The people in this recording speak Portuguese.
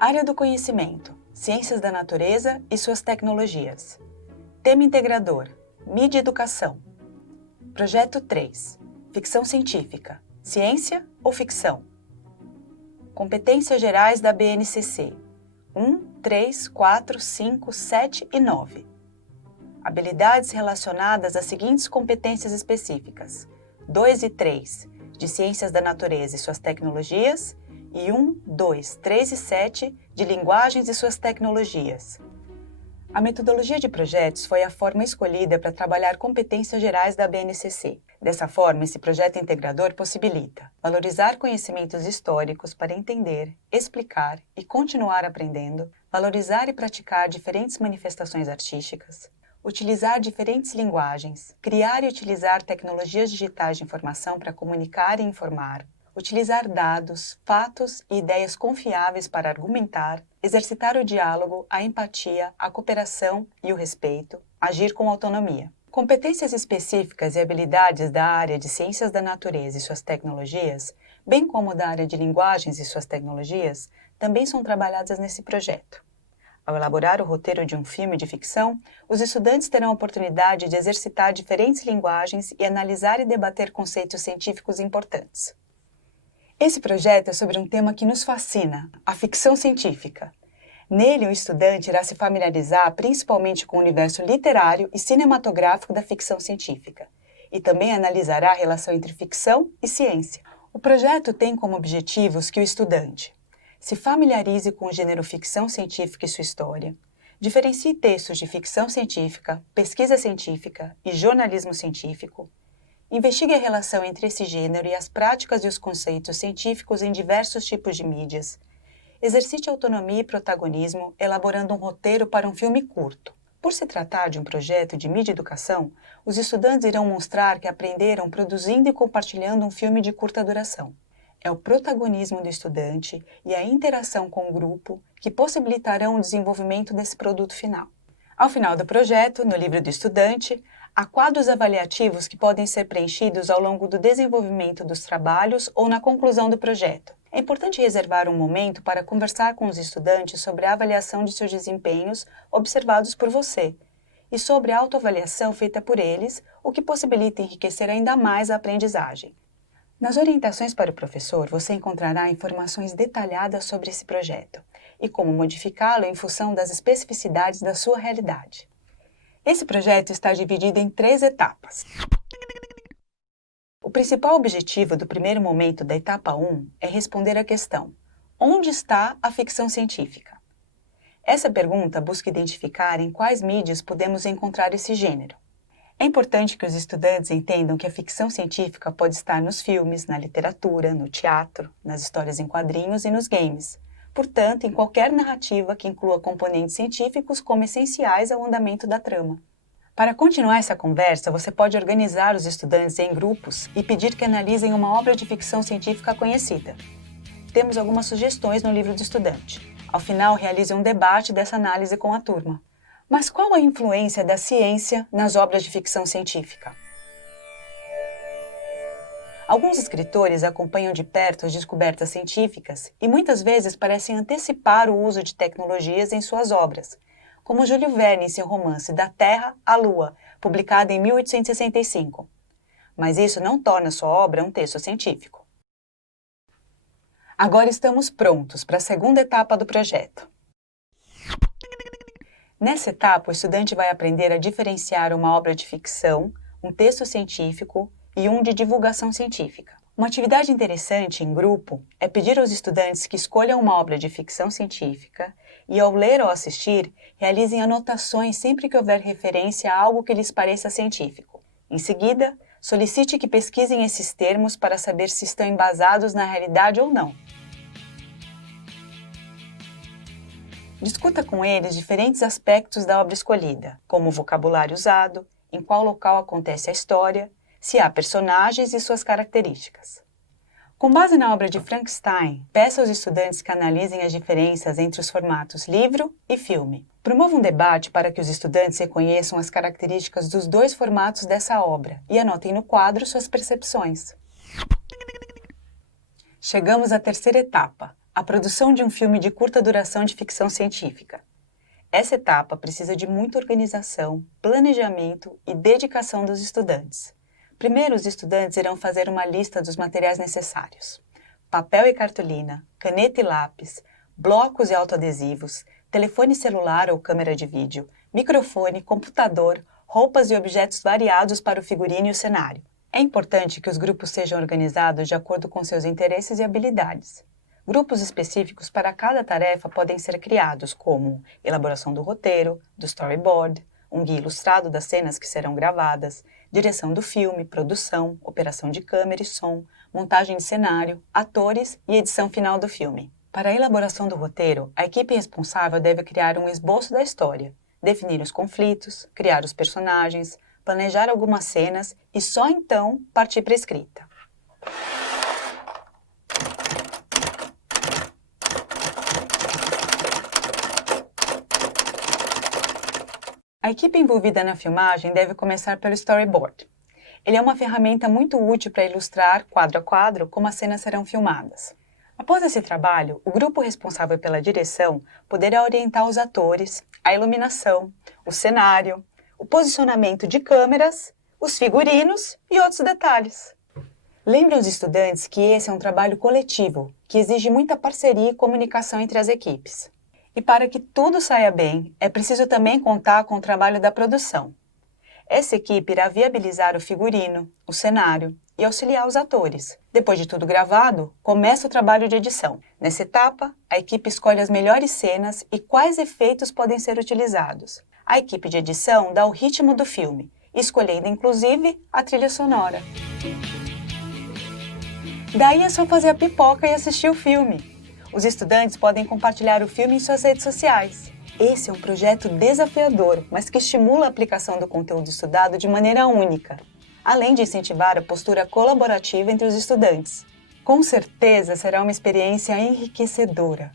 Área do conhecimento, ciências da natureza e suas tecnologias. Tema integrador, mídia e educação. Projeto 3, ficção científica, ciência ou ficção? Competências gerais da BNCC, 1, 3, 4, 5, 7 e 9. Habilidades relacionadas às seguintes competências específicas, 2 e 3, de ciências da natureza e suas tecnologias, e 1, 2, 3 e 7, de linguagens e suas tecnologias. A metodologia de projetos foi a forma escolhida para trabalhar competências gerais da BNCC. Dessa forma, esse projeto integrador possibilita valorizar conhecimentos históricos para entender, explicar e continuar aprendendo, valorizar e praticar diferentes manifestações artísticas, utilizar diferentes linguagens, criar e utilizar tecnologias digitais de informação para comunicar e informar, utilizar dados, fatos e ideias confiáveis para argumentar, exercitar o diálogo, a empatia, a cooperação e o respeito, agir com autonomia. Competências específicas e habilidades da área de ciências da natureza e suas tecnologias, bem como da área de linguagens e suas tecnologias, também são trabalhadas nesse projeto. Ao elaborar o roteiro de um filme de ficção, os estudantes terão a oportunidade de exercitar diferentes linguagens e analisar e debater conceitos científicos importantes. Esse projeto é sobre um tema que nos fascina, a ficção científica. Nele, o estudante irá se familiarizar principalmente com o universo literário e cinematográfico da ficção científica, e também analisará a relação entre ficção e ciência. O projeto tem como objetivos que o estudante se familiarize com o gênero ficção científica e sua história, diferencie textos de ficção científica, pesquisa científica e jornalismo científico, investigue a relação entre esse gênero e as práticas e os conceitos científicos em diversos tipos de mídias, exercite autonomia e protagonismo elaborando um roteiro para um filme curto. Por se tratar de um projeto de mídia e educação, os estudantes irão mostrar que aprenderam produzindo e compartilhando um filme de curta duração. É o protagonismo do estudante e a interação com o grupo que possibilitarão o desenvolvimento desse produto final. Ao final do projeto, no livro do estudante, há quadros avaliativos que podem ser preenchidos ao longo do desenvolvimento dos trabalhos ou na conclusão do projeto. É importante reservar um momento para conversar com os estudantes sobre a avaliação de seus desempenhos observados por você e sobre a autoavaliação feita por eles, o que possibilita enriquecer ainda mais a aprendizagem. Nas orientações para o professor, você encontrará informações detalhadas sobre esse projeto e como modificá-lo em função das especificidades da sua realidade. Esse projeto está dividido em 3 etapas. O principal objetivo do primeiro momento da etapa 1 é responder à questão: onde está a ficção científica? Essa pergunta busca identificar em quais mídias podemos encontrar esse gênero. É importante que os estudantes entendam que a ficção científica pode estar nos filmes, na literatura, no teatro, nas histórias em quadrinhos e nos games. Portanto, em qualquer narrativa que inclua componentes científicos como essenciais ao andamento da trama. Para continuar essa conversa, você pode organizar os estudantes em grupos e pedir que analisem uma obra de ficção científica conhecida. Temos algumas sugestões no livro do estudante. Ao final, realize um debate dessa análise com a turma. Mas qual a influência da ciência nas obras de ficção científica? Alguns escritores acompanham de perto as descobertas científicas e muitas vezes parecem antecipar o uso de tecnologias em suas obras, como Júlio Verne em seu romance Da Terra à Lua, publicado em 1865. Mas isso não torna sua obra um texto científico. Agora estamos prontos para a segunda etapa do projeto. Nessa etapa, o estudante vai aprender a diferenciar uma obra de ficção, um texto científico e um de divulgação científica. Uma atividade interessante em grupo é pedir aos estudantes que escolham uma obra de ficção científica e, ao ler ou assistir, realizem anotações sempre que houver referência a algo que lhes pareça científico. Em seguida, solicite que pesquisem esses termos para saber se estão embasados na realidade ou não. Discuta com eles diferentes aspectos da obra escolhida, como o vocabulário usado, em qual local acontece a história, se há personagens e suas características. Com base na obra de Frankenstein, peça aos estudantes que analisem as diferenças entre os formatos livro e filme. Promova um debate para que os estudantes reconheçam as características dos 2 formatos dessa obra e anotem no quadro suas percepções. Chegamos à terceira etapa, A produção de um filme de curta duração de ficção científica. Essa etapa precisa de muita organização, planejamento e dedicação dos estudantes. Primeiro, os estudantes irão fazer uma lista dos materiais necessários: papel e cartolina, caneta e lápis, blocos e autoadesivos, telefone celular ou câmera de vídeo, microfone, computador, roupas e objetos variados para o figurino e o cenário. É importante que os grupos sejam organizados de acordo com seus interesses e habilidades. Grupos específicos para cada tarefa podem ser criados, como elaboração do roteiro, do storyboard, um guia ilustrado das cenas que serão gravadas, direção do filme, produção, operação de câmera e som, montagem de cenário, atores e edição final do filme. Para a elaboração do roteiro, a equipe responsável deve criar um esboço da história, definir os conflitos, criar os personagens, planejar algumas cenas e só então partir para a escrita. A equipe envolvida na filmagem deve começar pelo storyboard. Ele é uma ferramenta muito útil para ilustrar, quadro a quadro, como as cenas serão filmadas. Após esse trabalho, o grupo responsável pela direção poderá orientar os atores, a iluminação, o cenário, o posicionamento de câmeras, os figurinos e outros detalhes. Lembre os estudantes que esse é um trabalho coletivo, que exige muita parceria e comunicação entre as equipes. E para que tudo saia bem, é preciso também contar com o trabalho da produção. Essa equipe irá viabilizar o figurino, o cenário e auxiliar os atores. Depois de tudo gravado, começa o trabalho de edição. Nessa etapa, a equipe escolhe as melhores cenas e quais efeitos podem ser utilizados. A equipe de edição dá o ritmo do filme, escolhendo inclusive a trilha sonora. Daí é só fazer a pipoca e assistir o filme. Os estudantes podem compartilhar o filme em suas redes sociais. Esse é um projeto desafiador, mas que estimula a aplicação do conteúdo estudado de maneira única, além de incentivar a postura colaborativa entre os estudantes. Com certeza será uma experiência enriquecedora.